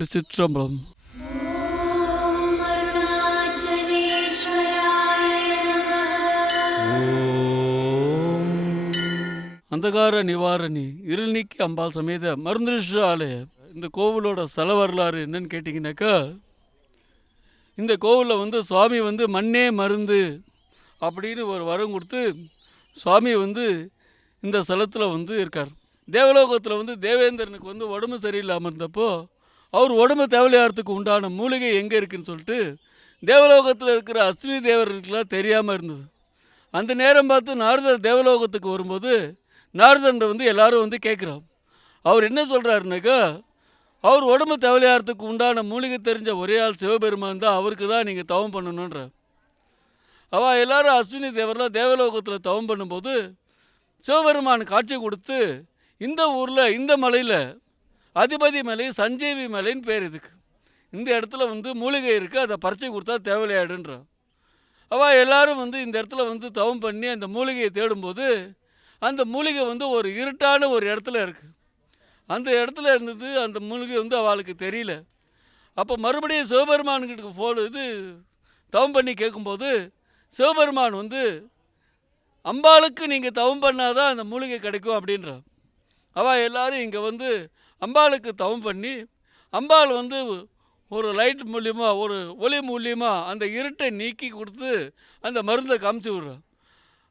திருச்சிற்றம்பலம் அந்தகார நிவாரணி இருள் அம்பாள் சமேத மருந்திருஷ்ட ஆலய இந்த கோவிலோட ஸ்தல வரலாறு என்னன்னு கேட்டிங்கனாக்கா இந்த கோவிலில் வந்து சுவாமி வந்து மண்ணே மருந்து அப்படின்னு ஒரு வரம் கொடுத்து சுவாமி வந்து இந்த ஸ்தலத்தில் வந்து இருக்கார் தேவலோகத்தில் வந்து தேவேந்திரனுக்கு வந்து உடம்பு சரியில்லாமல் இருந்தப்போ அவர் உடம்பு தேவலையாரத்துக்கு உண்டான மூலிகை எங்கே இருக்குன்னு சொல்லிட்டு தேவலோகத்தில் இருக்கிற அஸ்வினி தேவர்களுக்கெல்லாம் தெரியாமல் இருந்தது. அந்த நேரம் பார்த்து நாரதர் தேவலோகத்துக்கு வரும்போது நாரதன் வந்து எல்லாரும் வந்து கேட்குறான் அவர் என்ன சொல்கிறாருனாக்கா அவர் உடம்பு தேவலையாரத்துக்கு உண்டான மூலிகை தெரிஞ்ச ஒரே ஆள் சிவபெருமான் தான் அவருக்கு தான் நீங்கள் தவம் பண்ணணுன்ற அவள் எல்லாரும் அஸ்வினி தேவரெலாம் தேவலோகத்தில் தவம் பண்ணும்போது சிவபெருமான் காட்சி கொடுத்து இந்த ஊரில் இந்த மலையில் அதிபதி மலை சஞ்சீவி மலைன்னு பேர் இதுக்கு. இந்த இடத்துல வந்து மூலிகை இருக்குது அதை பறிச்சு கொடுத்தா தேவையாடுன்றோம் அவள் எல்லாரும் வந்து இந்த இடத்துல வந்து தவம் பண்ணி அந்த மூலிகையை தேடும்போது அந்த மூலிகை வந்து ஒரு இருட்டான ஒரு இடத்துல இருக்குது அந்த இடத்துல இருந்தது அந்த மூலிகை வந்து அவளுக்கு தெரியல. அப்போ மறுபடியும் சிவபெருமான்கிட்ட ஃபோன் இது தவம் பண்ணி கேட்கும்போது சிவபெருமான் வந்து அம்பாளுக்கு நீங்கள் தவம் பண்ணாதான் அந்த மூலிகை கிடைக்கும் அப்படின்றான் அவள் எல்லோரும் இங்கே வந்து அம்பாளுக்கு தவம் பண்ணி அம்பாள் வந்து ஒரு லைட் மூலியமாக ஒரு ஒளி மூலியமாக அந்த இருட்டை நீக்கி கொடுத்து அந்த மருந்தை காமிச்சு விட்றான்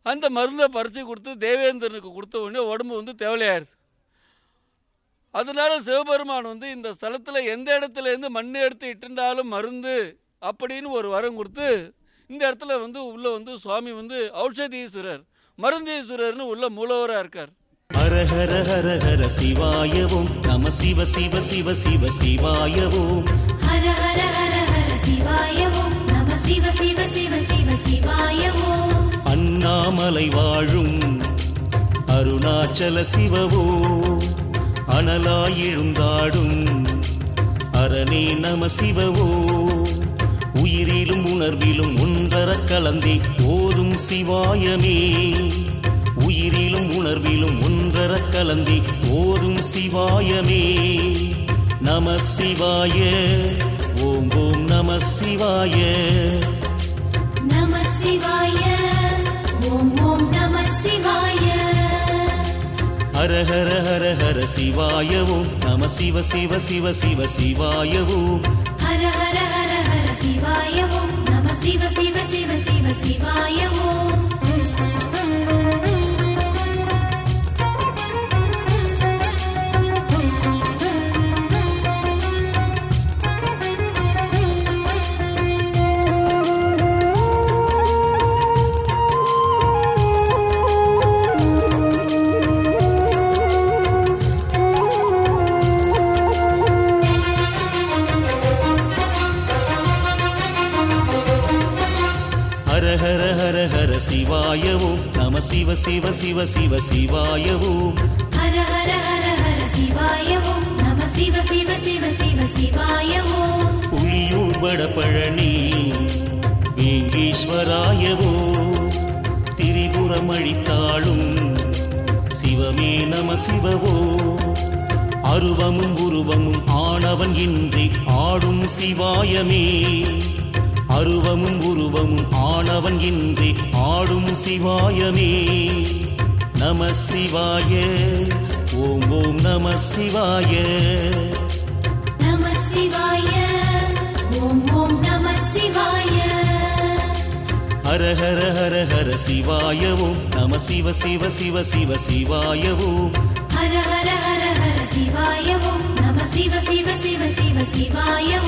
அந்த மருந்தை பறித்து கொடுத்து தேவேந்திரனுக்கு கொடுத்த உடனே உடம்பு வந்து தேவலையாயிருது அதனால சிவபெருமான் வந்து இந்த ஸ்தலத்தில் எந்த இடத்துலேருந்து மண் எடுத்து இட்டுண்டாலும் மருந்து அப்படின்னு ஒரு வரம் கொடுத்து இந்த இடத்துல வந்து உள்ளே வந்து சுவாமி வந்து ஔஷதீஸ்வரர் மருந்தீஸ்வரர்னு உள்ள மூலவராக இருக்கார். ஹர ஹர ஹர சிவாயவும் நம சிவ சிவ சிவ சிவ சிவாயவும். ஹர ஹர ஹர ஹர சிவாயவும் நம சிவ சிவ சிவ சிவ சிவாயவும். அண்ணாமலை வாழும் அருணாச்சல சிவவோ அனலாயிழுந்தாடும் அரணே நம சிவவோ உயிரிலும் உணர்விலும் ஒன்றர கலந்தே போதும் சிவாயமே. உயிரிலும் உணர்விலும் ஒன் மலர கலந்தி ஓதும் சிவாயமே. நம சிவாய ஓம் ஓம் நம சிவாய. நம சிவாய ஓம் ஓம் நம சிவாய. ஹர ஹர ஹர ஹர சிவாயவும் நம சிவ சிவ சிவ சிவ சிவாயவும். ஹர ஹர ஹர ஹர சிவாயவும் நம சிவ சிவ சிவ சிவ சிவாயவும். சிவாய ஓம் நம சிவ சிவ சிவ சிவ சிவாய ஓம் ஹர ஹர ஹர ஹர சிவாய நம சிவ சிவ சிவ சிவ சிவாய ஓம் புலியூர் வடபழனி வேங்கீஸ்வராய ஓம் சிவமே நம சிவவோ. அருவமும் உருவமும் ஆனவன் இன்றி ஆடும் சிவாயமே. அருவமும் உருவமும் ஆனவன் இன்றி ஆடும் சிவாயமே. நம சிவாய ஓம் ஓம் நம சிவாய. நம சிவாய ஓம் ஓம் நம ஹர ஹர ஹர ஹர சிவாய நம சிவ சிவ சிவ சிவ சிவாய ஹர ஹர ஹர ஹர சிவாய நம சிவ சிவ சிவ சிவ சிவாய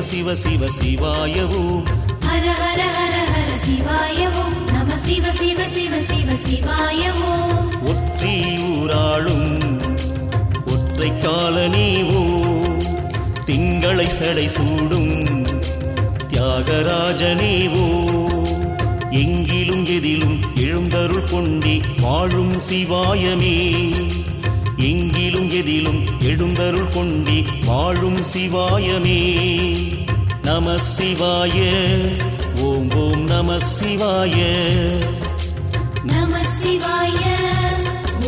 சிவ சிவ சிவ சிவாயவும் ஹர ஹர ஹர ஹர சிவாயவும் நம சிவ சிவ சிவ சிவ சிவாயவும் ஒற்றி ஊராளும் ஒற்றை காலனீவோ. திங்களை சடை சூடும் தியாகராஜனேவோ. எங்கிலும் எதிலும் எழுந்தருள் கொண்டே வாழும் சிவாயமே. எதிலும் எழுந்தருள் கொண்டி வாழும் சிவாயமே. நம சிவாய ஓம் ஓம் நம சிவாய. நம சிவாய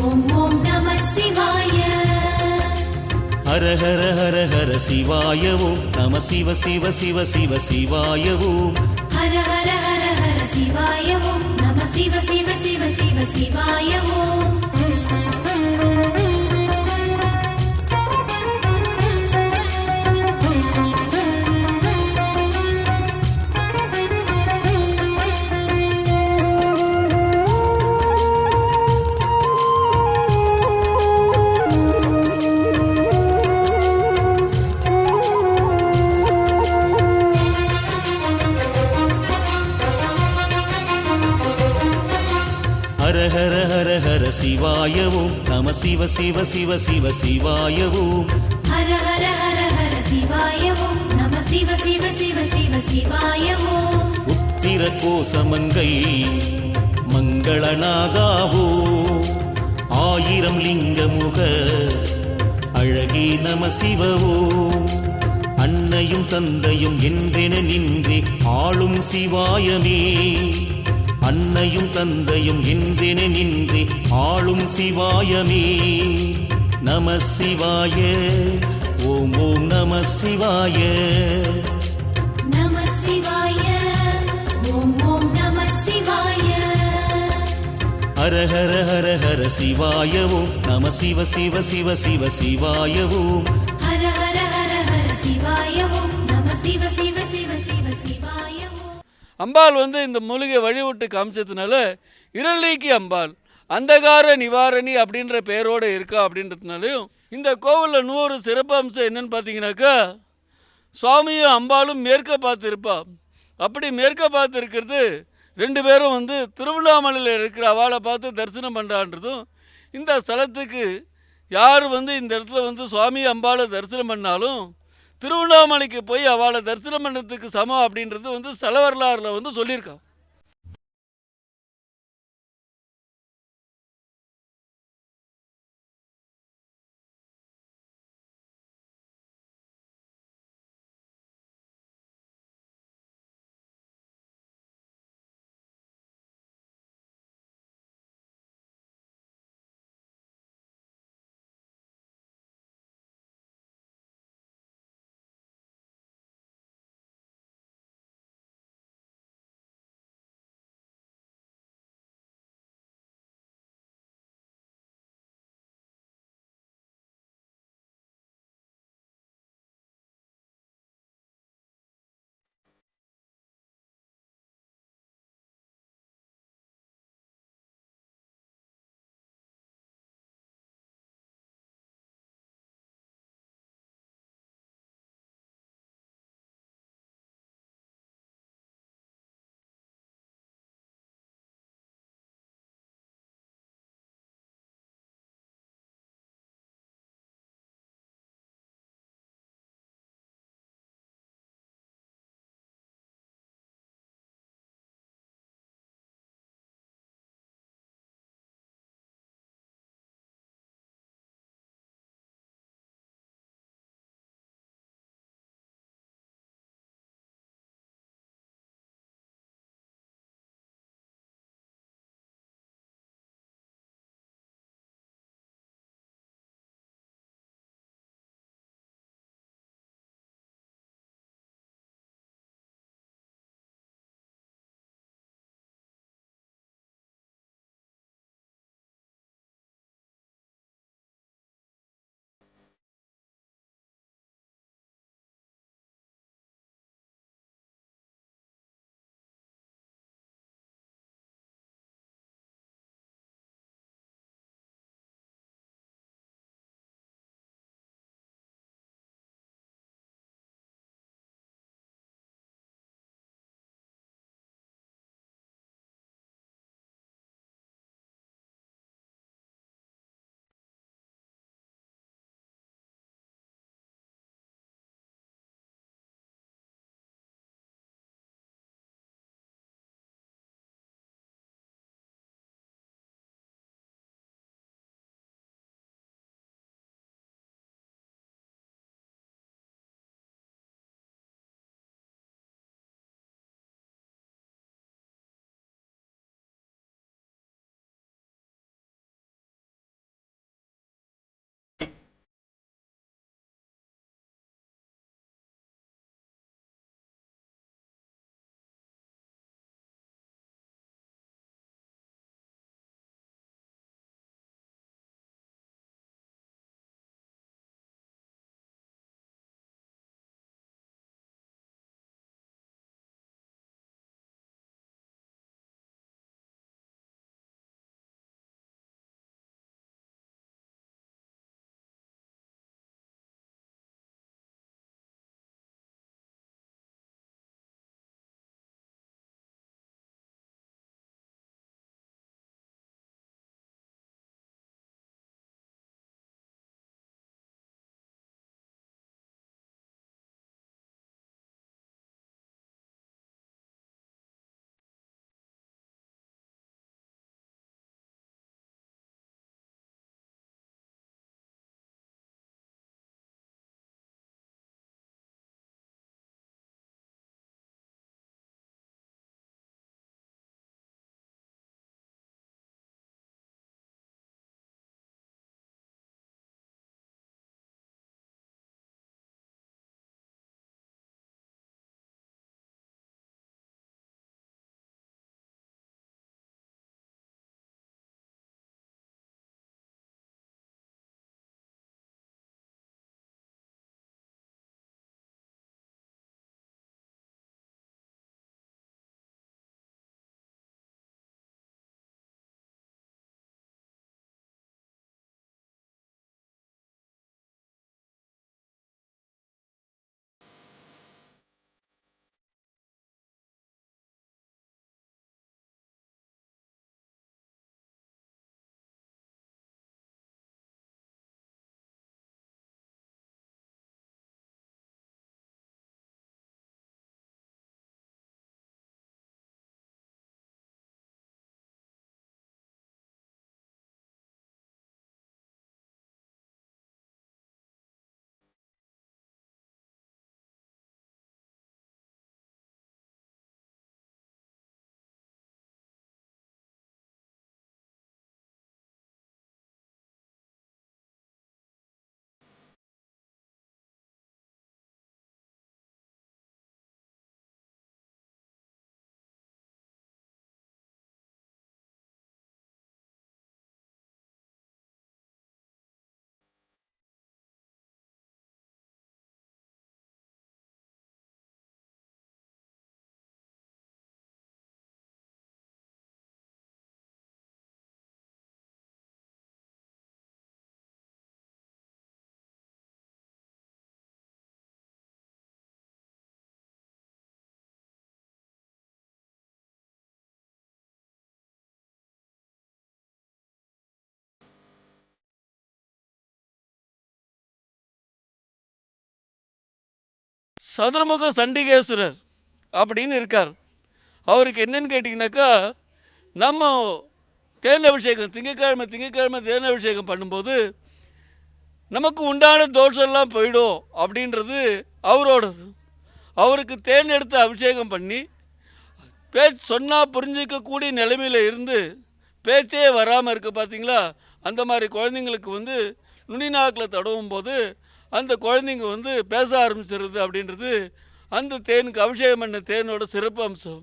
ஓம் ஓம் நம சிவாய. ஹர ஹர ஹர ஹர சிவாய ஓம் நம சிவ சிவ சிவ சிவ சிவாய ஓம் ஹர ஹர ஹர ஹர சிவாய ஓம் நம சிவ சிவ சிவ சிவ சிவாய சிவாய ஓம் நம சிவ சிவ சிவ சிவ சிவாய ஓம் ஹர ஹர ஹர ஹர சிவாய ஓம் நம சிவ சிவ சிவ சிவ சிவாய ஓம் உத்திர கோசமங்கை மங்களநாதாவோ. ஆயிரம் லிங்கமுக அழகே நம சிவவோ. அன்னையும் தந்தையும் என்றென நின்றே ஆளும் சிவாயமே. அன்னையும் தந்தையும் என்றென நின்றே ஆளும் சிவாயமே. நம சிவாய ஓம் ஓம் நம சிவாய. ஹர ஹர ஹர ஹர சிவாய ஓம் நம சிவ சிவ சிவ சிவ சிவாய அம்பாள் வந்து இந்த மூலிகை வழிவிட்டு காமிச்சதுனால இருள் நீக்கி அம்பாள் அந்தகார நிவாரணி அப்படின்ற பெயரோடு இருக்கா அப்படின்றதுனாலையும் இந்த கோவிலில் நூறு சிறப்பு அம்சம் என்னன்னு பார்த்தீங்கன்னாக்கா சுவாமியும் அம்பாளும் மேற்க பார்த்துருப்பா. அப்படி மேற்க பார்த்துருக்கிறது ரெண்டு பேரும் வந்து திருவண்ணாமலையில் இருக்கிற அவளை பார்த்து தரிசனம் பண்ணுறான்றதும் இந்த ஸ்தலத்துக்கு யார் வந்து இந்த இடத்துல வந்து சுவாமி அம்பாளை தரிசனம் பண்ணாலும் திருவண்ணாமலைக்கு போய் அவளை தரிசனம் பண்ணுறதுக்கு சமம் அப்படின்றது வந்து ஸ்தல வரலாறுல வந்து சொல்லியிருக்கான் சதுரமுக சண்டிகேஸ்வரர் அப்படின்னு இருக்கார். அவருக்கு என்னன்னு கேட்டிங்கனாக்கா நம்ம தேன் அபிஷேகம் திங்கக்கிழமை திங்கக்கிழமை தேன் அபிஷேகம் பண்ணும்போது நமக்கு உண்டான தோஷம்லாம் போயிடும் அப்படின்றது அவரோடது. அவருக்கு தேன் எடுத்து அபிஷேகம் பண்ணி பேச்சு சொன்னால் புரிஞ்சிக்கக்கூடிய நிலைமையில் இருந்து பேச்சே வராமல் இருக்குது பார்த்தீங்களா அந்த மாதிரி குழந்தைங்களுக்கு வந்து நுனி நாக்கில் தடவும் போது அந்த குழந்தைங்க வந்து பேச ஆரம்பிச்சிருது அப்படின்றது அந்த தேனுக்கு அபிஷேகம் பண்ண தேனோட சிறப்பு அம்சம்.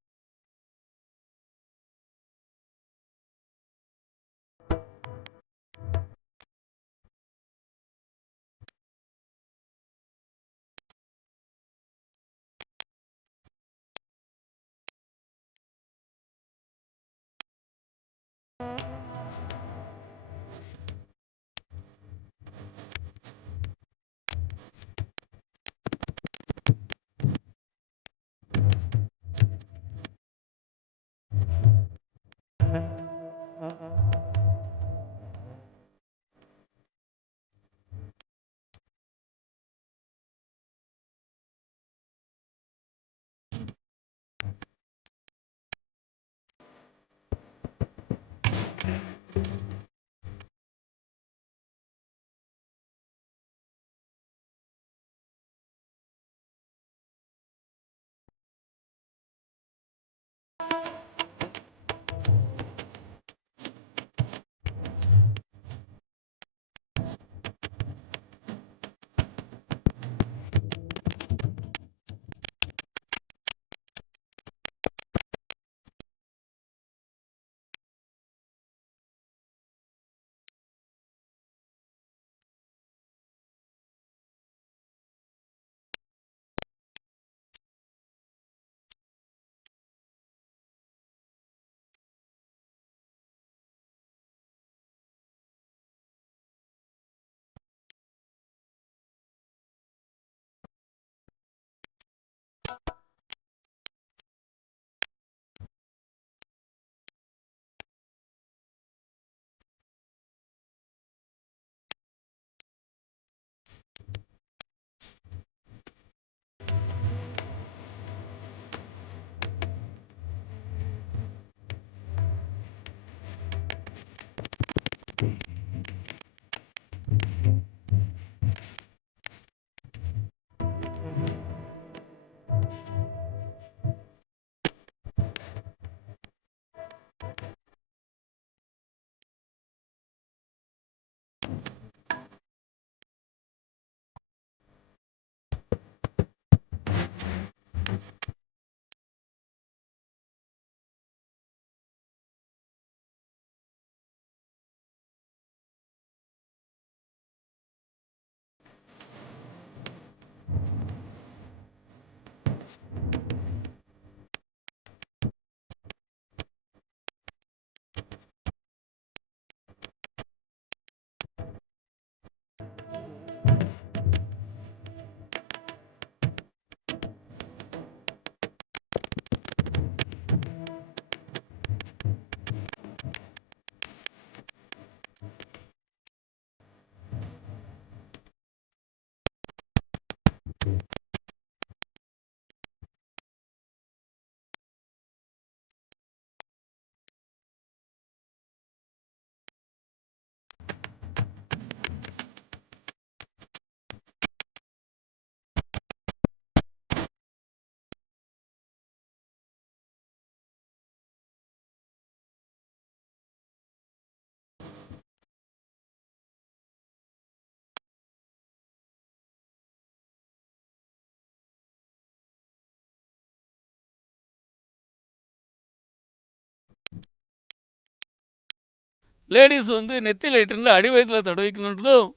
லேடிஸ் வந்து நெத்தியில் இட்டுருந்து அடி வயிற்றில் தடவிக்கணுன்றதும்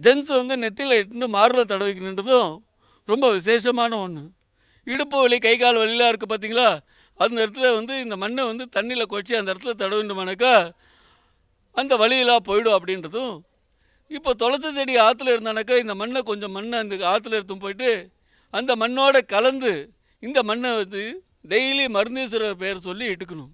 ஜென்ஸ் வந்து நெத்தியில் இட்டுருந்து மாரில் தடவிக்கணுன்றதும் ரொம்ப விசேஷமான ஒன்று இடுப்பு வலி கை கால் வலிலாம் இருக்குது பார்த்தீங்களா அந்த இடத்துல வந்து இந்த மண்ணை வந்து தண்ணியில் குழச்சி அந்த இடத்துல தடவிட்டோம்னாக்கா அந்த வழியெல்லாம் போயிடும் அப்படின்றதும் இப்போ துளசி செடி ஆற்றுல இருந்தானாக்கா இந்த மண்ணை கொஞ்சம் மண்ணை அந்த ஆற்றுல எடுத்து போயிட்டு அந்த மண்ணோட கலந்து இந்த மண்ணை வந்து டெய்லி மருந்தீஸ்வரர் பேர் சொல்லி இட்டுக்கணும்.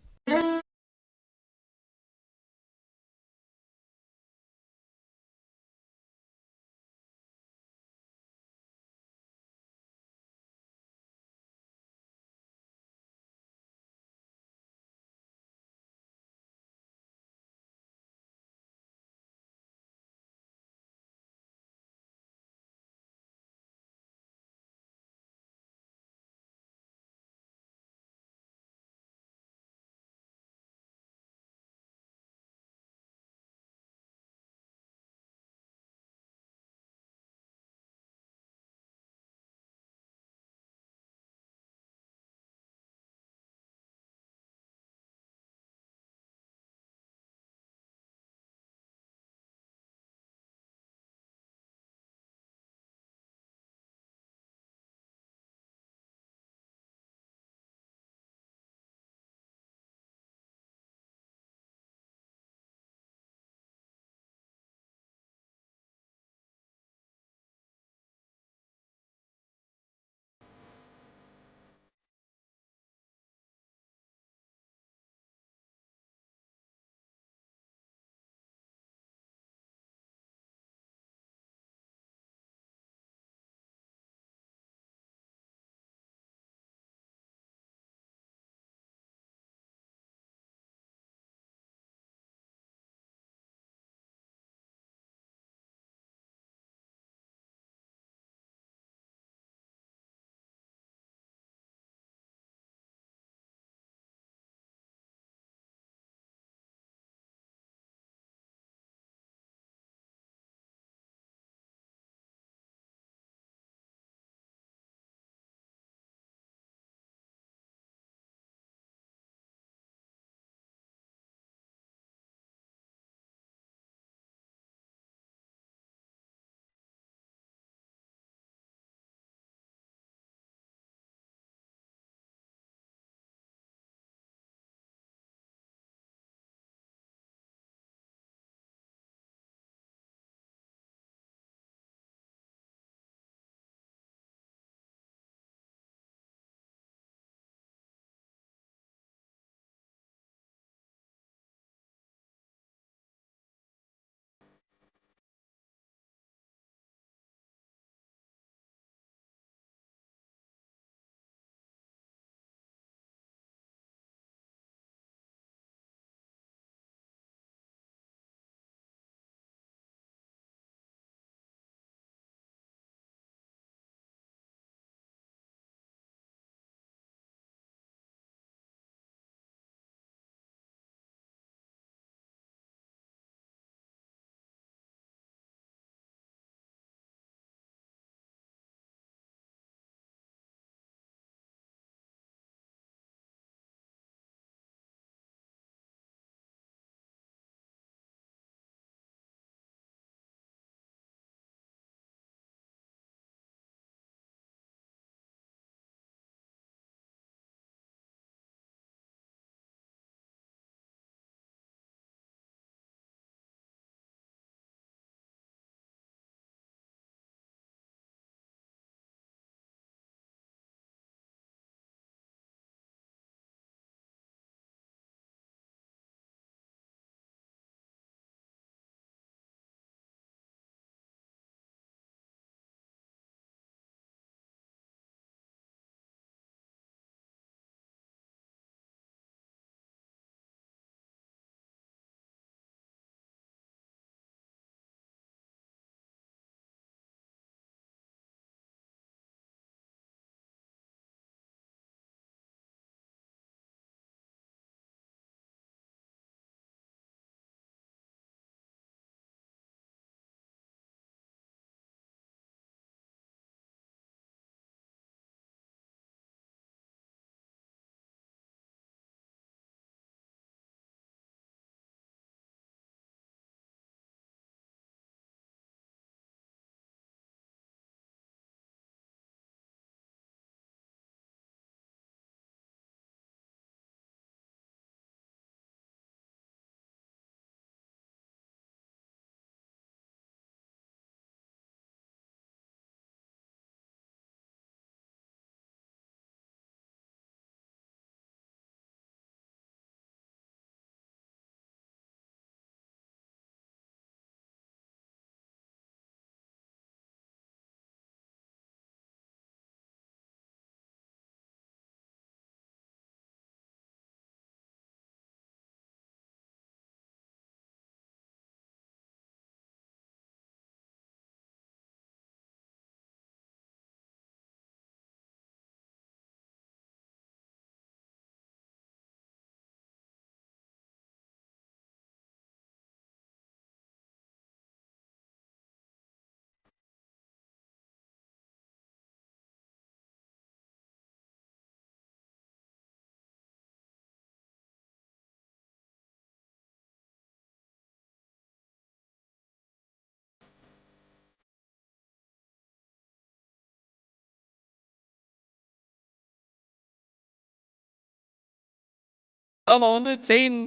அவன் வந்து செயின்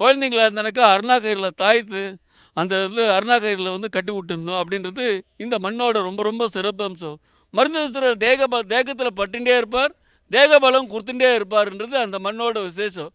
குழந்தைங்களா இருந்தானாக்கா அருணாக்கயிறில் தாய்த்து அந்த இது அருணாக்கயிறில் வந்து கட்டி விட்டுருந்தோம் அப்படின்றது இந்த மண்ணோட ரொம்ப ரொம்ப சிறப்பம்சம் மருந்தேஸ்வரர் தேக தேகத்தில் பட்டுட்டே இருப்பார் தேகபலம் கொடுத்துட்டே இருப்பார்ன்றது அந்த மண்ணோட விசேஷம்.